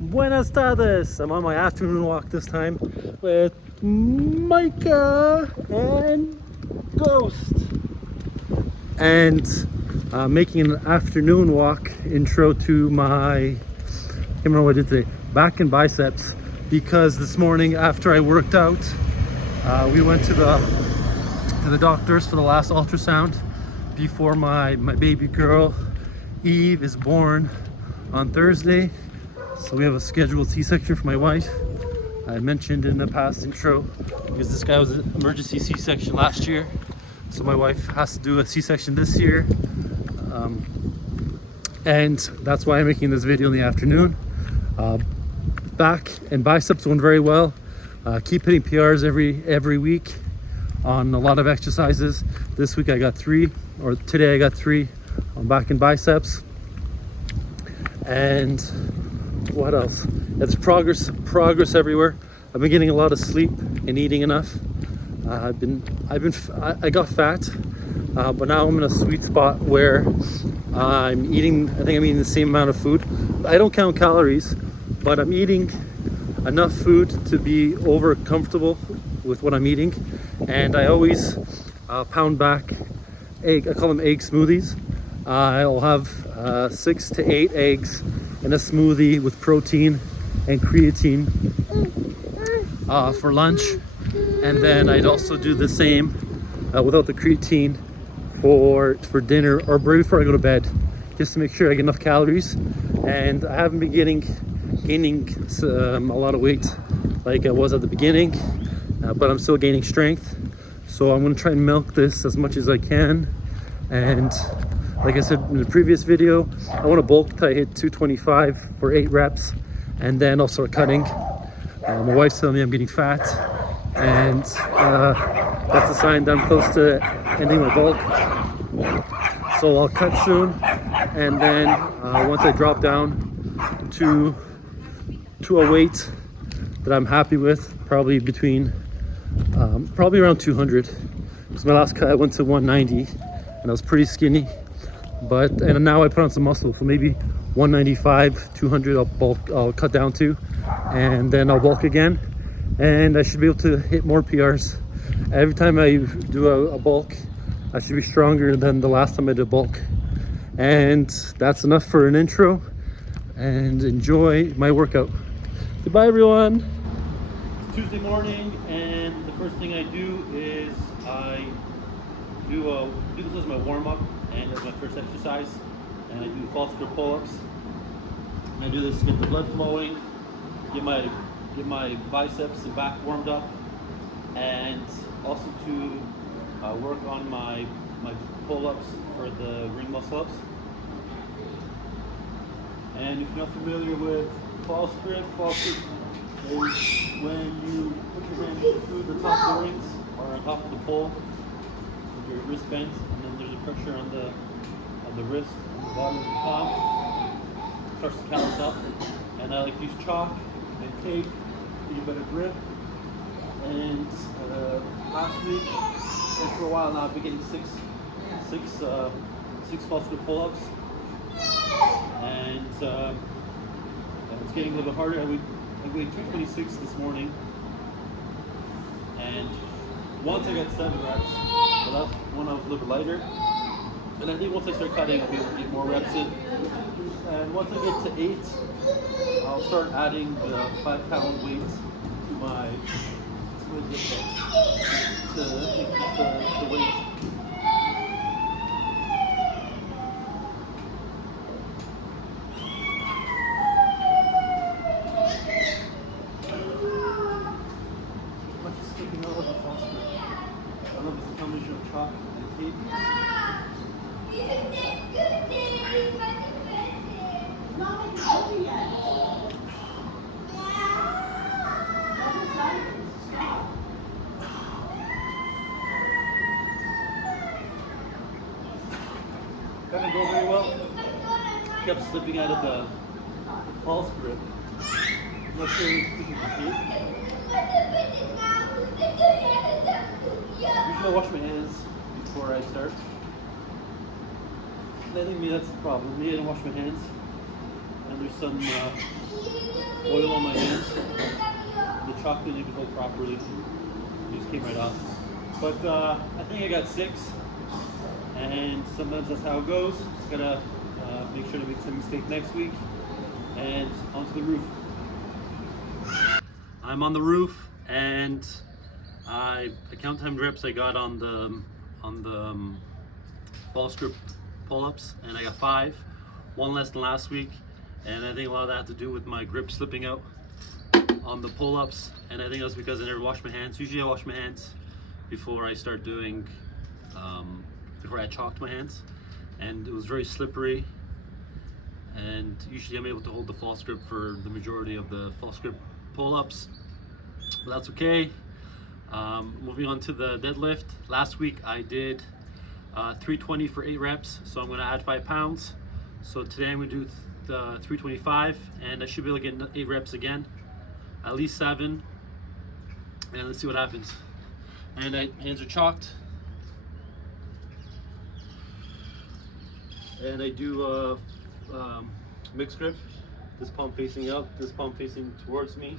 Buenas tardes. I'm on my afternoon walk this time with Micah and Ghost. And making an afternoon walk intro to my, I can't remember what I did today, back and biceps. Because this morning after I worked out, we went to the doctors for the last ultrasound before my baby girl Eve is born on Thursday. So we have a scheduled C-section for my wife. I mentioned in the past intro because this guy was an emergency C-section last year, so my wife has to do a C-section this year, and that's why I'm making this video in the afternoon. Back and biceps went very well. Keep hitting PRs every week on a lot of exercises. This week I got 3, or today I got 3 on back and biceps. And what else? There's progress everywhere. I've been getting a lot of sleep and eating enough. I got fat, but now I'm in a sweet spot where I think I'm eating the same amount of food. I don't count calories, but I'm eating enough food to be over comfortable with what I'm eating. And I always pound back I call them egg smoothies. I'll have 6 to 8 eggs in a smoothie with protein and creatine for lunch, and then I'd also do the same without the creatine for dinner or before I go to bed, just to make sure I get enough calories. And I haven't been gaining a lot of weight like I was at the beginning, but I'm still gaining strength, so I'm going to try and milk this as much as I can. And like I said in the previous video, I want to bulk till I hit 225 for 8 reps, and then I'll start cutting. My wife's telling me I'm getting fat, and that's a sign that I'm close to ending my bulk. So I'll cut soon, and then once I drop down to a weight that I'm happy with, probably around 200. Because my last cut I went to 190, and I was pretty skinny. And now I put on some muscle, so maybe 195, 200 I'll cut down to, and then I'll bulk again, and I should be able to hit more PRs. Every time I do a bulk, I should be stronger than the last time I did bulk. And that's enough for an intro, and enjoy my workout. Goodbye everyone. It's Tuesday morning, and the first thing I do is I do this as my warm-up and as my first exercise, and I do false grip pull-ups. And I do this to get the blood flowing, get my biceps and back warmed up, and also to work on my pull-ups for the ring muscle-ups. And if you're not familiar with false grip is when you put your hand through the top of the rings or on top of the pole with your wrist bent, and then there's a pressure on the wrist and the bottom of the palm. Starts to callus up, and I like to use chalk and tape to get better grip. And last week, and for a while now, I've been getting six false grip pull-ups, and it's getting a little bit harder. I weighed 226 this morning, and once I got 7 reps, but that's when I was a little bit lighter. And I think once I start cutting, I'll be able to get more reps in. And once I get to 8, I'll start adding the 5-pound weight to my dip to increase the weight. I'm just sticking out with the false grip. I don't know if it's a combination of chalk and tape. Didn't go very well. Kept slipping out of the false grip. I'm not sure if it's pushing the tape. Usually I wash my hands before I start. I think maybe that's the problem. Maybe I didn't wash my hands. And there's some oil on my hands. The chalk didn't even hold properly. It just came right off. But I think I got 6. And sometimes that's how it goes. Just gotta make sure to make some mistake next week. And onto the roof. I'm on the roof, and I count how many reps I got on the false grip pull-ups, and I got 5, 1 less than last week. And I think a lot of that had to do with my grip slipping out on the pull-ups, and I think that's because I never wash my hands. Usually I wash my hands before I start doing before I chalked my hands, and it was very slippery, and usually I'm able to hold the false grip for the majority of the false grip pull-ups, but that's okay. Moving on to the deadlift. Last week I did 320 for 8 reps, so I'm going to add 5 pounds. So today I'm going to do the 325, and I should be able to get 8 reps again, at least 7, and let's see what happens. And hands are chalked, and I do mixed grip. This palm facing up, this palm facing towards me.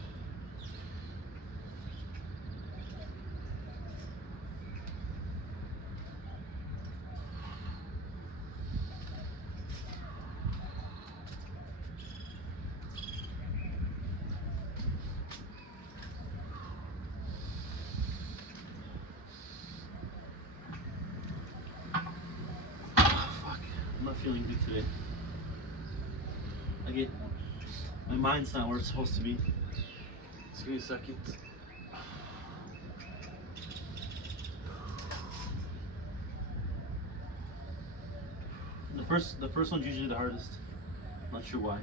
I'm not feeling good today. My mind's not where it's supposed to be. Just give me a second. The first one's usually the hardest. Not sure why.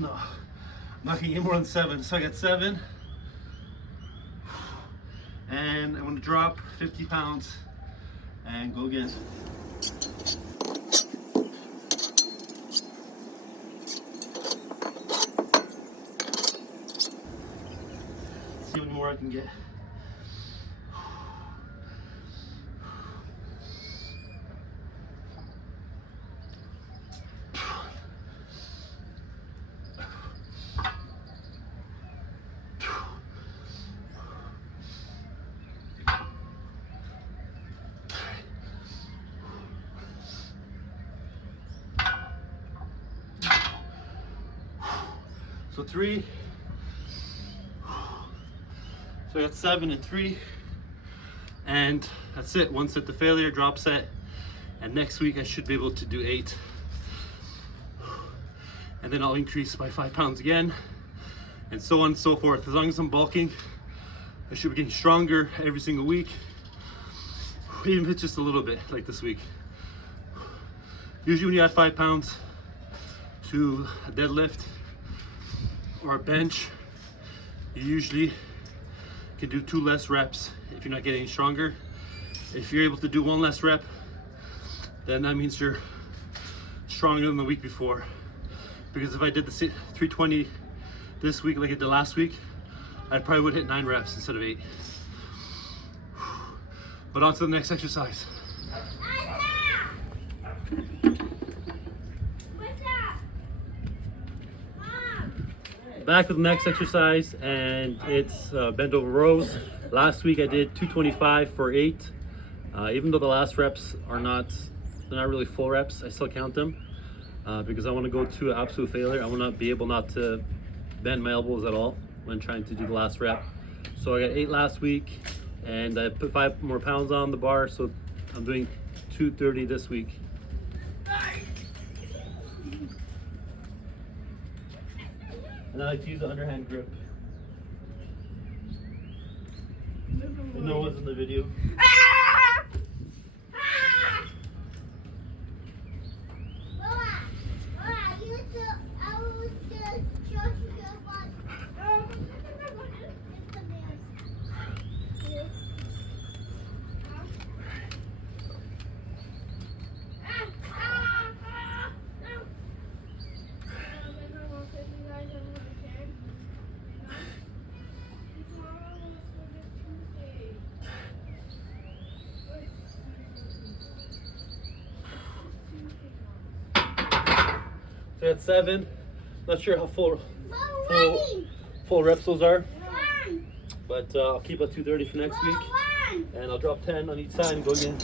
No, I'm not gonna get more than 7. So I got 7, and I'm gonna drop 50 pounds and go again. See how many more I can get. So 3. So I got 7 and 3, and that's it. 1 set to failure, drop set, and next week I should be able to do 8, and then I'll increase by 5 pounds again, and so on and so forth. As long as I'm bulking, I should be getting stronger every single week, even if it's just a little bit, like this week. Usually when you add 5 pounds to a deadlift or a bench, you usually can do 2 less reps if you're not getting stronger. If you're able to do 1 less rep, then that means you're stronger than the week before. Because if I did the 320 this week like I did last week, I probably would hit 9 reps instead of 8. But on to the next exercise. Back to the next exercise, and it's bent over rows. Last week I did 225 for 8. Even though the last reps they're not really full reps, I still count them because I want to go to absolute failure. I want to be able not to bend my elbows at all when trying to do the last rep. So I got 8 last week, and I put 5 more pounds on the bar, so I'm doing 230 this week. And I like to use the underhand grip. No one's in the video. So that's 7. Not sure how full reps those are, but I'll keep at 230 for next week, and I'll drop 10 on each side and go again.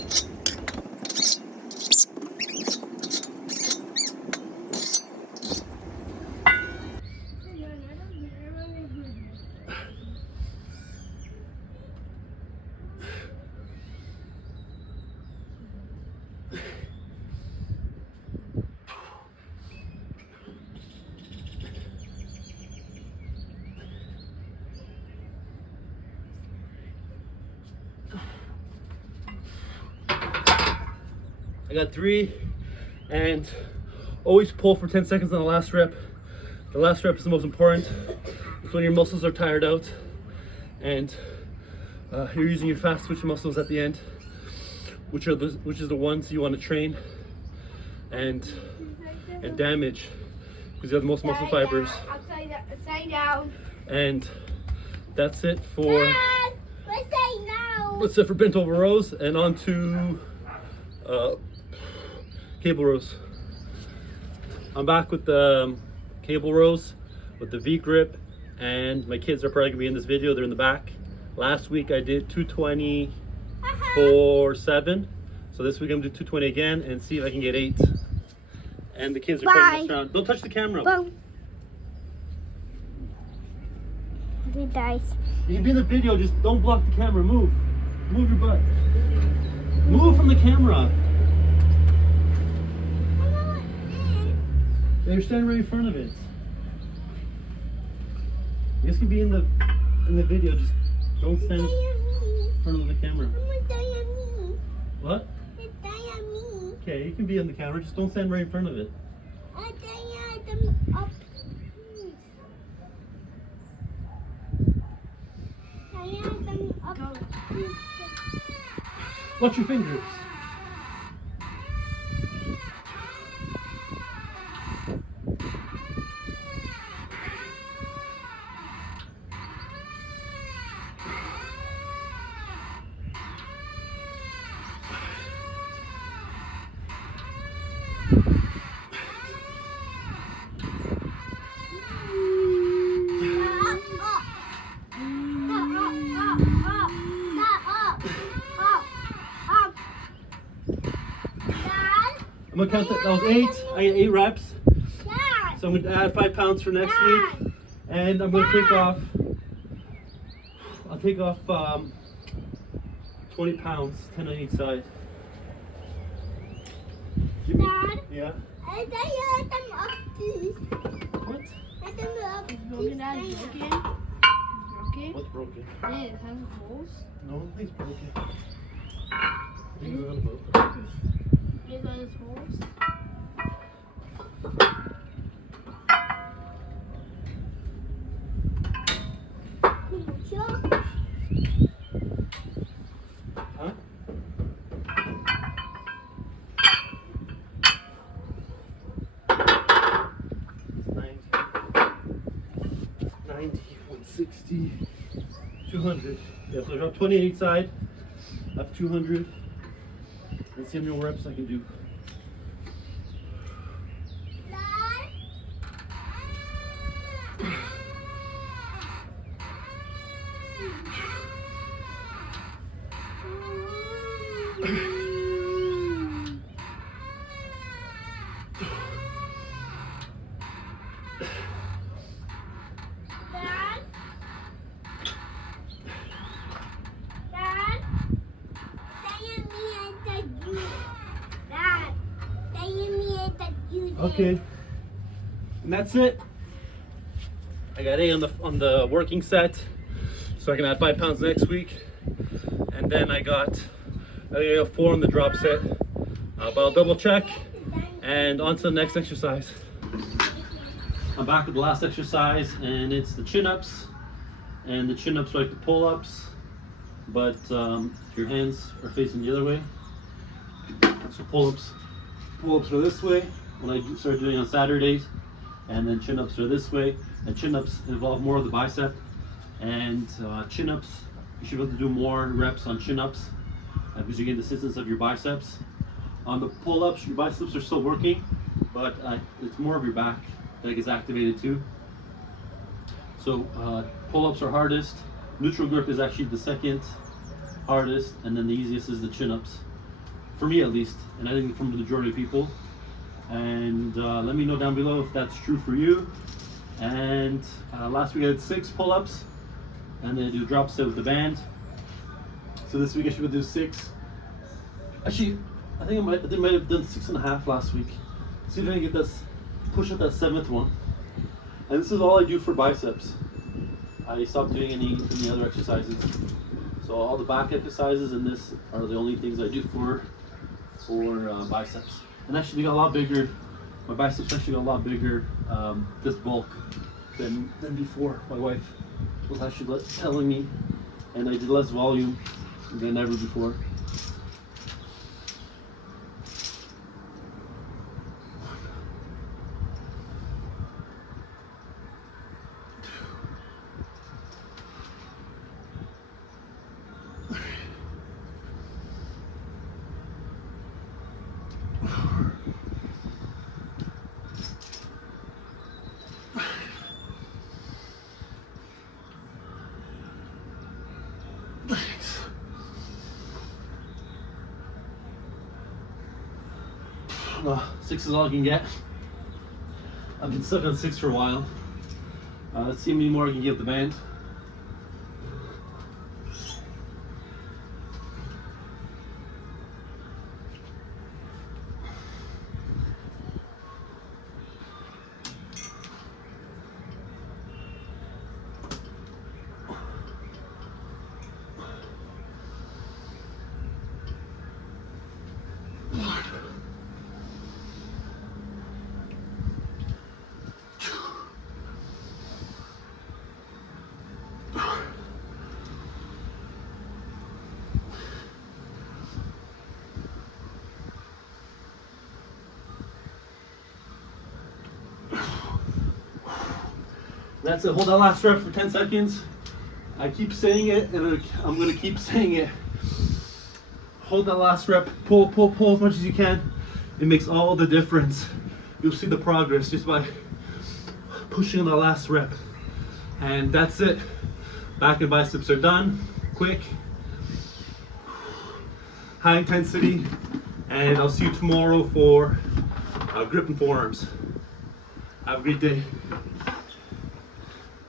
I got 3, and always pull for 10 seconds on the last rep. The last rep is the most important. It's when your muscles are tired out, and you're using your fast twitch muscles at the end, which is the ones you want to train and damage, because you have the most muscle fibers. Upside down. And that's it for. Dad, now? That's it for bent over rows, and on to cable rows. I'm back with the cable rows with the V grip, and my kids are probably gonna be in this video. They're in the back. Last week I did 220 for 7, so this week I'm gonna do 220 again and see if I can get 8. And the kids are playing this round. Don't touch the camera. Boom. The dice. You can be in the video, just don't block the camera. Move your butt. Move from the camera. You're standing right in front of it. You guys can be in the video, just don't stand in front of the camera. What? Okay, you can be on the camera, just don't stand right in front of it. Watch your fingers. I'm gonna count that. That was 8. I got 8 reps. So I'm gonna add 5 pounds for next week, and I'm gonna take off. I'll take off 20 pounds, 10 on each side. Dad? Yeah. What? Broken, Dad? Broken? Broken? What's broken? Yeah, it has holes. No, nothing's broken. What are you on about? It has holes. Huh? 90, 160, 200. Yeah, so I drop 20 on each side. I have 200. Let's see how many more reps I can do. Okay, and that's it. I got 8 on the working set, so I can add 5 pounds next week. And then I got 4 on the drop set. But I'll double check and on to the next exercise. I'm back with the last exercise, and it's the chin-ups. And the chin-ups are like the pull-ups, but your hands are facing the other way. So pull-ups are this way when I started doing on Saturdays, and then chin-ups are this way. And chin-ups involve more of the bicep, and chin-ups, you should be able to do more reps on chin-ups because you get the assistance of your biceps. On the pull-ups, your biceps are still working, but it's more of your back that gets activated too. So pull-ups are hardest. Neutral grip is actually the second hardest, and then the easiest is the chin-ups. For me at least, and I think from the majority of people. And let me know down below if that's true for you. And last week I did 6 pull-ups, and then I do a drop set with the band. So this week I should do 6. Actually, I think I might have done 6.5 last week. See if I can get this, push up that 7th one. And this is all I do for biceps. I stopped doing any other exercises. So all the back exercises and this are the only things I do for biceps. And actually they got a lot bigger. My biceps actually got a lot bigger this bulk than before. My wife was actually telling me, and I did less volume than ever before. Thanks. 6 is all I can get. I've been stuck on 6 for a while. Let's see how many more I can give the band. That's it. Hold that last rep for 10 seconds. I keep saying it, and I'm going to keep saying it. Hold that last rep. Pull as much as you can. It makes all the difference. You'll see the progress just by pushing on the last rep. And that's it. Back and biceps are done. Quick. High intensity. And I'll see you tomorrow for grip and forearms. Have a great day.